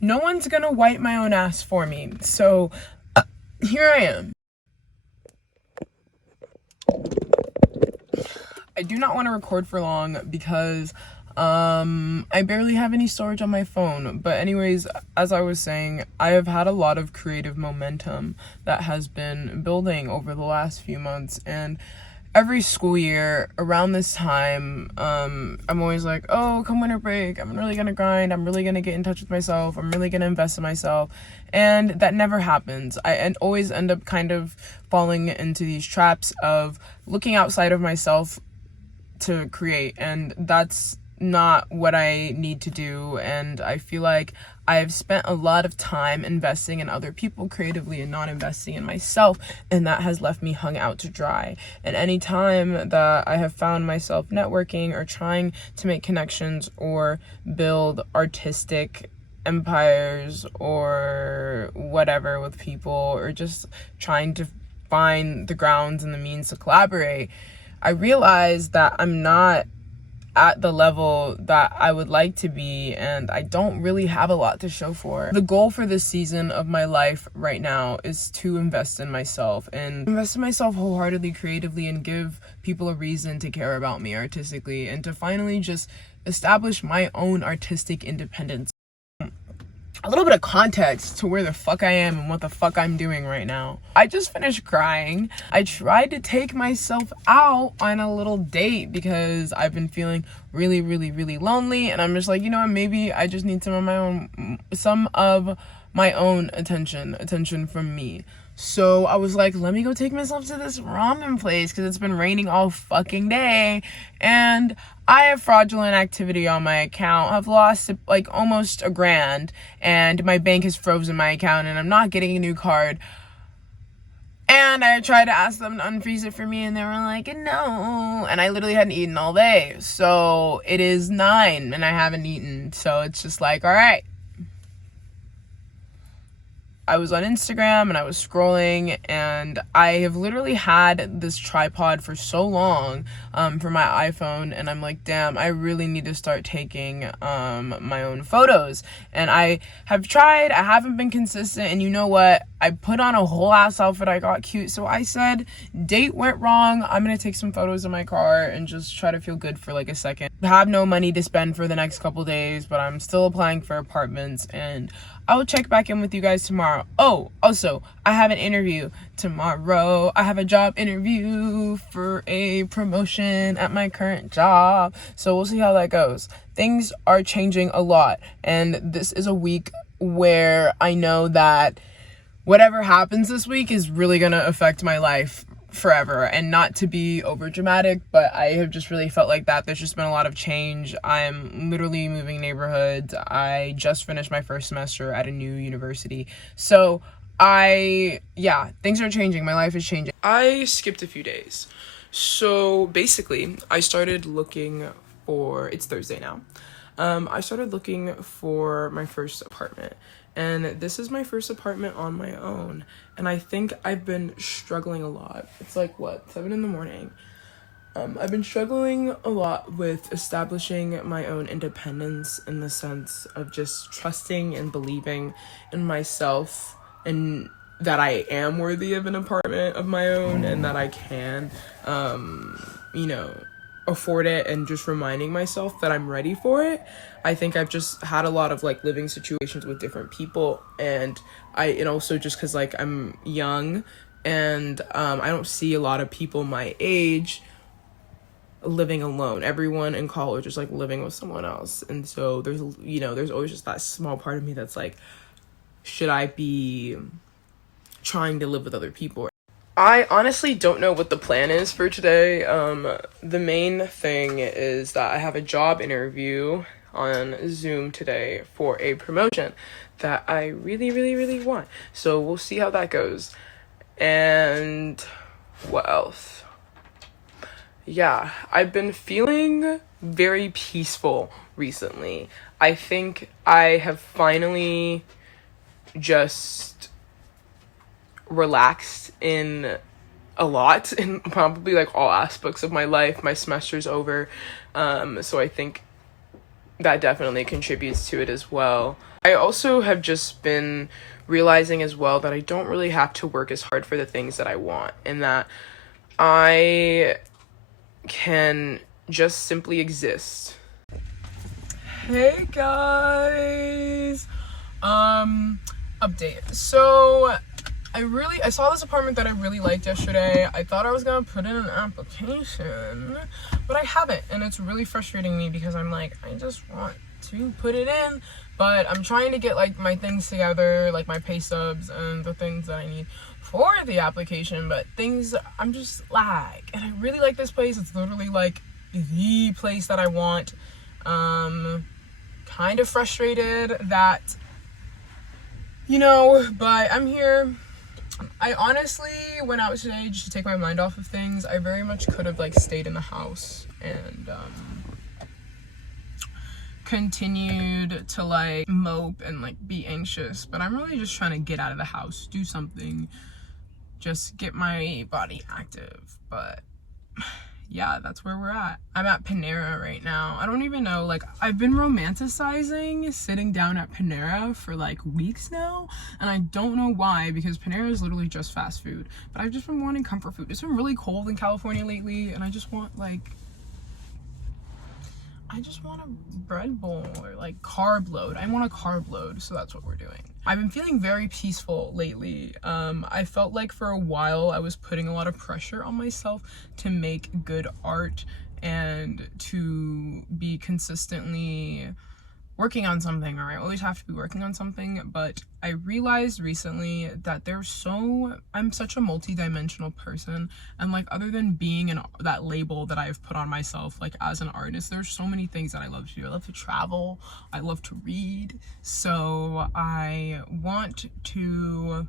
No one's gonna wipe my own ass for me. So here I am. I do not want to record for long because I barely have any storage on my phone. But anyways, as I was saying, I have had a lot of creative momentum that has been building over the last few months, and every school year around this time, I'm always like, oh, come winter break, I'm really gonna grind, I'm really gonna get in touch with myself, I'm really gonna invest in myself. And that never happens. I always end up kind of falling into these traps of looking outside of myself to create, and that's not what I need to do. And I feel like I've spent a lot of time investing in other people creatively and not investing in myself, and that has left me hung out to dry. And any time that I have found myself networking or trying to make connections or build artistic empires or whatever with people, or just trying to find the grounds and the means to collaborate, I realized that I'm not at the level that I would like to be, and I don't really have a lot to show for it. The goal for this season of my life right now is to invest in myself, and invest in myself wholeheartedly, creatively, and give people a reason to care about me artistically, and to finally just establish my own artistic independence. A little bit of context to where the fuck I am and what the fuck I'm doing right now. I just finished crying. I tried to take myself out on a little date because I've been feeling really, really, really lonely, and I'm just like, you know what, maybe I just need some of my own attention from me. So I was like, let me go take myself to this ramen place because it's been raining all fucking day, and I have fraudulent activity on my account. I've lost like almost $1,000, and my bank has frozen my account, and I'm not getting a new card. And I tried to ask them to unfreeze it for me, and they were like, no. And I literally hadn't eaten all day. So it is 9 and I haven't eaten. So it's just like, all right. I was on Instagram and I was scrolling, and I have literally had this tripod for so long for my iPhone, and I'm like, damn, I really need to start taking my own photos. And I have tried, I haven't been consistent, and you know what? I put on a whole ass outfit, I got cute, so I said, date went wrong, I'm gonna take some photos in my car and just try to feel good for like a second. I have no money to spend for the next couple days, but I'm still applying for apartments, and I'll check back in with you guys tomorrow. Oh, also, I have an interview tomorrow. I have a job interview for a promotion at my current job. So we'll see how that goes. Things are changing a lot, and this is a week where I know that whatever happens this week is really gonna affect my life forever. And not to be over dramatic, but I have just really felt like that. There's just been a lot of change. I'm literally moving neighborhoods. I just finished my first semester at a new university. So things are changing. My life is changing. I skipped a few days. So basically, I started looking for, it's Thursday now. I started looking for my first apartment. And this is my first apartment on my own. And I think I've been struggling a lot. It's like, 7 in the morning. I've been struggling a lot with establishing my own independence, in the sense of just trusting and believing in myself, and that I am worthy of an apartment of my own, and that I can, afford it, and just reminding myself that I'm ready for it. I think I've just had a lot of like living situations with different people, and also just because like I'm young, and I don't see a lot of people my age living alone. Everyone in college is like living with someone else, and so there's always just that small part of me that's like, should I be trying to live with other people? I honestly don't know what the plan is for today. The main thing is that I have a job interview on Zoom today for a promotion that I really, really, really want. So we'll see how that goes. And what else? Yeah, I've been feeling very peaceful recently. I think I have finally just relaxed in a lot, in probably like all aspects of my life. My semester's over, so I think that definitely contributes to it as well. I also have just been realizing as well that I don't really have to work as hard for the things that I want, and that I can just simply exist. Hey guys. Update. So I saw this apartment that I really liked yesterday. I thought I was gonna put in an application, but I haven't, and it's really frustrating me because I'm like, I just want to put it in, but I'm trying to get like my things together, like my pay stubs and the things that I need for the application, but I'm just lag. And I really like this place. It's literally like the place that I want. Kind of frustrated that, but I'm here. I honestly went out today just to take my mind off of things. I very much could have like stayed in the house and continued to like mope and like be anxious, but I'm really just trying to get out of the house, do something, just get my body active. But yeah, that's where we're at. I'm at Panera right now. I don't even know, like, I've been romanticizing sitting down at Panera for like weeks now, and I don't know why, because Panera is literally just fast food, but I've just been wanting comfort food. It's been really cold in California lately, and I just want a bread bowl or like carb load. I want a carb load, so that's what we're doing. I've been feeling very peaceful lately. I felt like for a while I was putting a lot of pressure on myself to make good art and to be consistently working on something, or I always have to be working on something, but I realized recently that I'm such a multi-dimensional person, and like other than being that label that I've put on myself like as an artist, there's so many things that I love to do. I love to travel, I love to read, so I want to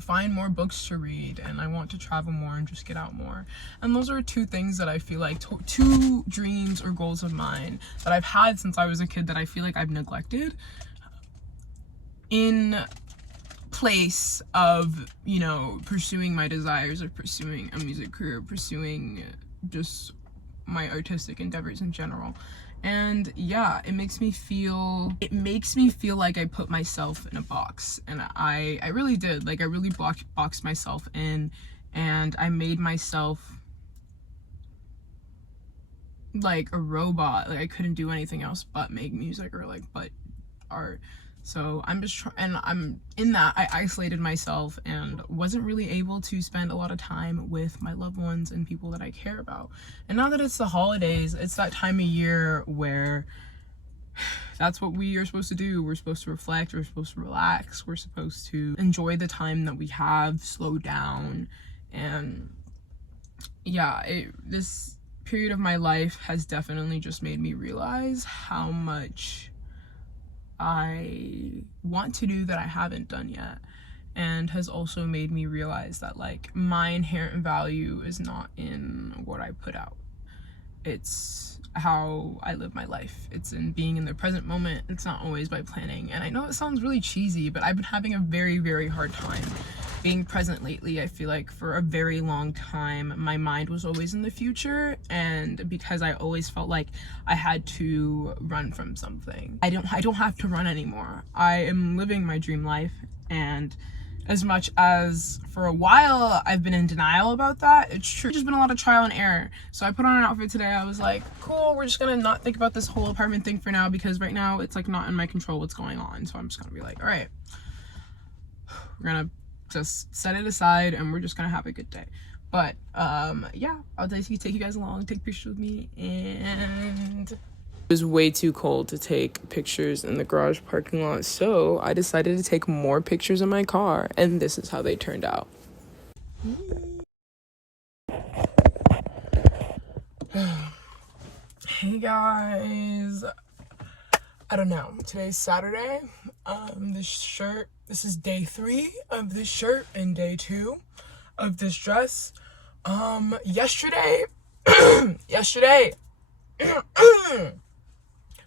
find more books to read, and I want to travel more and just get out more. And those are two things that I feel like two dreams or goals of mine that I've had since I was a kid that I feel like I've neglected in place of, pursuing my desires, or pursuing a music career, pursuing just my artistic endeavors in general. And yeah, it makes me feel like I put myself in a box, and I really did. Like, I really boxed myself in, and I made myself like a robot. Like, I couldn't do anything else but make music or like but art. So I'm just and I'm in that I isolated myself and wasn't really able to spend a lot of time with my loved ones and people that I care about. And now that it's the holidays, it's that time of year where that's what we are supposed to do. We're supposed to reflect, we're supposed to relax, we're supposed to enjoy the time that we have, slow down. And yeah, this period of my life has definitely just made me realize how much I want to do that I haven't done yet, and has also made me realize that like my inherent value is not in what I put out. It's how I live my life. It's in being in the present moment. It's not always by planning. And I know it sounds really cheesy, but I've been having a very, very hard time being present lately. I feel like for a very long time my mind was always in the future, and because I always felt like I had to run from something, I don't have to run anymore. I am living my dream life, and as much as for a while I've been in denial about that, it's true. It's just been a lot of trial and error. So I put on an outfit today. I was like, cool, we're just gonna not think about this whole apartment thing for now, because right now it's like not in my control what's going on. So I'm just gonna be like, all right, we're gonna just set it aside and we're just gonna have a good day. But yeah, I'll take you guys along, take pictures with me. And it was way too cold to take pictures in the garage parking lot, so I decided to take more pictures in my car, and this is how they turned out. Hey guys, I don't know, today's Saturday. This is day 3 of this shirt and day 2 of this dress. Yesterday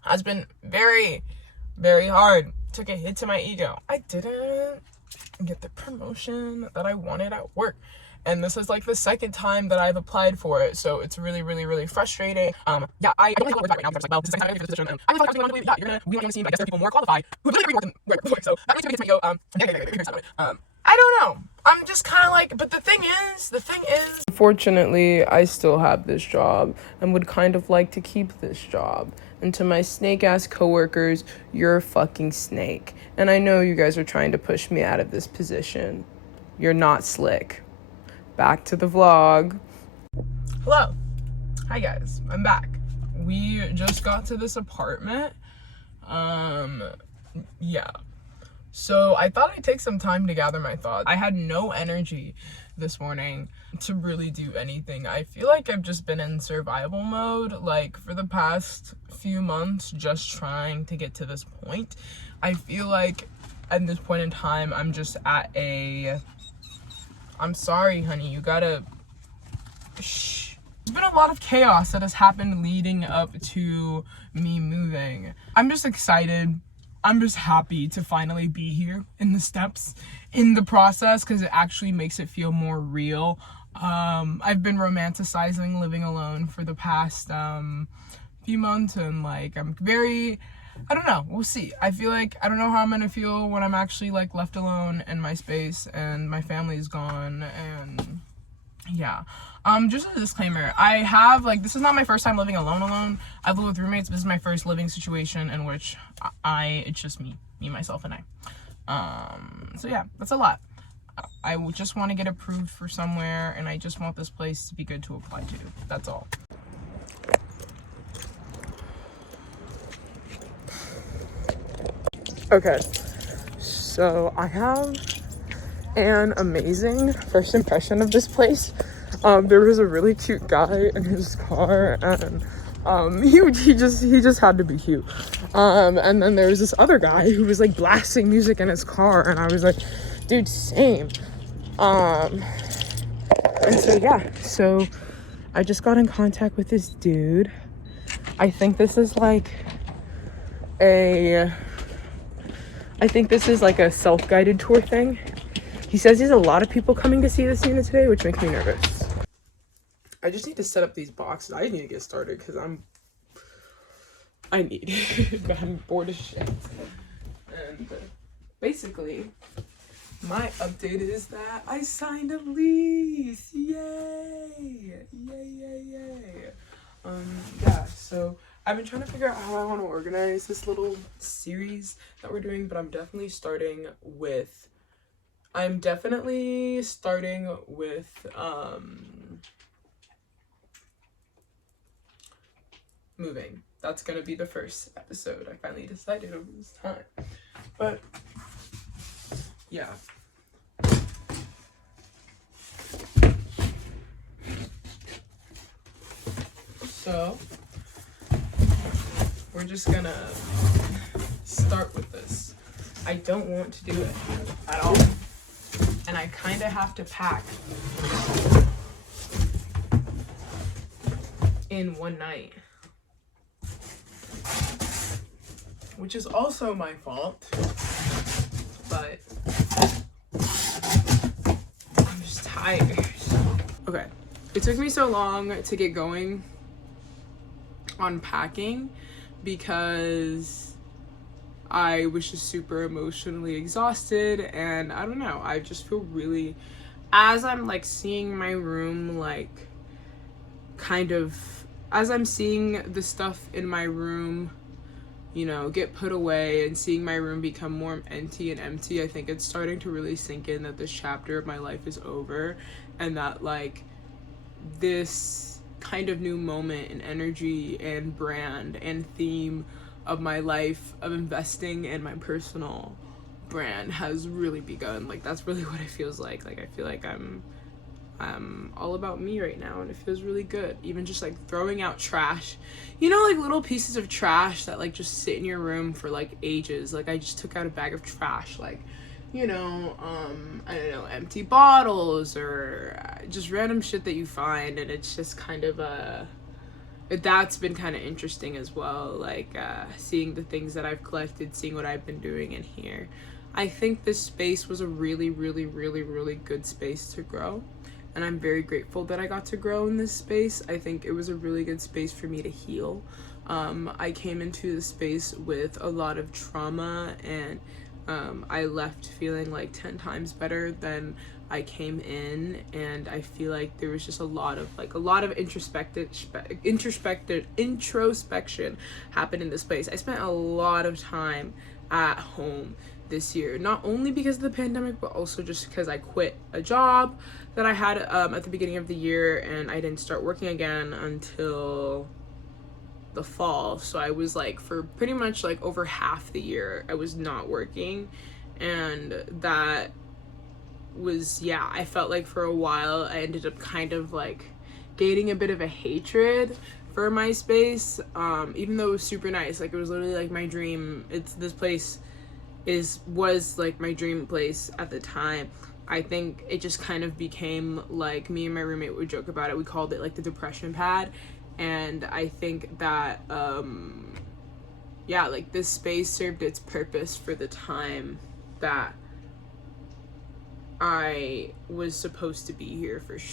has been very, very hard. Took a hit to my ego. I didn't get the promotion that I wanted at work, and this is like the second time that I've applied for it, so it's really, really, really frustrating. Yeah, I don't really know what right now. There's like, well, this is the second time I for this position, and I really feel like I was yeah, we want to see, I guess, there are people more qualified who have literally more than right before. So that really gets me to go, I don't know. I'm just kind of like, but the thing is, unfortunately, I still have this job and would kind of like to keep this job. And to my snake ass coworkers, you're a fucking snake. And I know you guys are trying to push me out of this position. You're not slick. Back to the vlog. Hello. Hi guys. I'm back. We just got to this apartment. Yeah. So I thought I'd take some time to gather my thoughts. I had no energy this morning to really do anything. I feel like I've just been in survival mode, like for the past few months, just trying to get to this point. I feel like at this point in time, I'm just at I'm sorry, honey, you gotta, shh. There's been a lot of chaos that has happened leading up to me moving. I'm just excited. I'm just happy to finally be here in the steps, in the process, because it actually makes it feel more real. I've been romanticizing living alone for the past few months, and like I don't know, we'll see. I feel like I don't know how I'm gonna feel when I'm actually like left alone in my space and my family's gone. And yeah, just a disclaimer, I have like, this is not my first time living alone. I've lived with roommates, but this is my first living situation in which it's just me, myself, and I. So yeah, that's a lot. I just want to get approved for somewhere, and I just want this place to be good to apply to. That's all. Okay, so I have an amazing first impression of this place. There was a really cute guy in his car, and he just had to be cute. And then there was this other guy who was like blasting music in his car, and I was like, dude, same. And so yeah, so I just got in contact with this dude. I think this is like a self-guided tour thing. He says there's a lot of people coming to see this unit today, which makes me nervous. I just need to set up these boxes. I need to get started because I'm bored as shit. And basically, my update is that I signed a lease. Yay! Yeah, so I've been trying to figure out how I want to organize this little series that we're doing, but I'm definitely starting with moving. That's gonna be the first episode. I finally decided over this time. But yeah. So we're just gonna start with this. I don't want to do it at all. And I kind of have to pack in one night, which is also my fault, but I'm just tired. Okay, it took me so long to get going on packing because I was just super emotionally exhausted, and I don't know, I just feel really, as I'm like seeing my room, like kind of, as I'm seeing the stuff in my room, you know, get put away and seeing my room become more empty, I think it's starting to really sink in that this chapter of my life is over, and that like this kind of new moment and energy and brand and theme of my life of investing in my personal brand has really begun. Like that's really what it feels like. Like I feel like I'm all about me right now, and it feels really good. Even just like throwing out trash, you know, like little pieces of trash that like just sit in your room for like ages. Like I just took out a bag of trash, like, you know, I don't know, empty bottles or just random shit that you find, and it's just kind of that's been kind of interesting as well, like seeing the things that I've collected, seeing what I've been doing in here. I think this space was a really, really, really, really good space to grow, and I'm very grateful that I got to grow in this space. I think it was a really good space for me to heal. I came into the space with a lot of trauma, and I left feeling like 10 times better than I came in, and I feel like there was just a lot of introspection happened in this place. I spent a lot of time at home this year, not only because of the pandemic, but also just because I quit a job that I had at the beginning of the year, and I didn't start working again until the fall. So I was like, for pretty much like over half the year, I was not working, and that was, yeah, I felt like for a while I ended up kind of like gaining a bit of a hatred for my space, even though it was super nice. Like, it was literally like my dream. This place was like my dream place at the time. I think it just kind of became like, me and my roommate would joke about it. We called it like the depression pad. And I think that yeah, like this space served its purpose for the time that I was supposed to be here, for sure.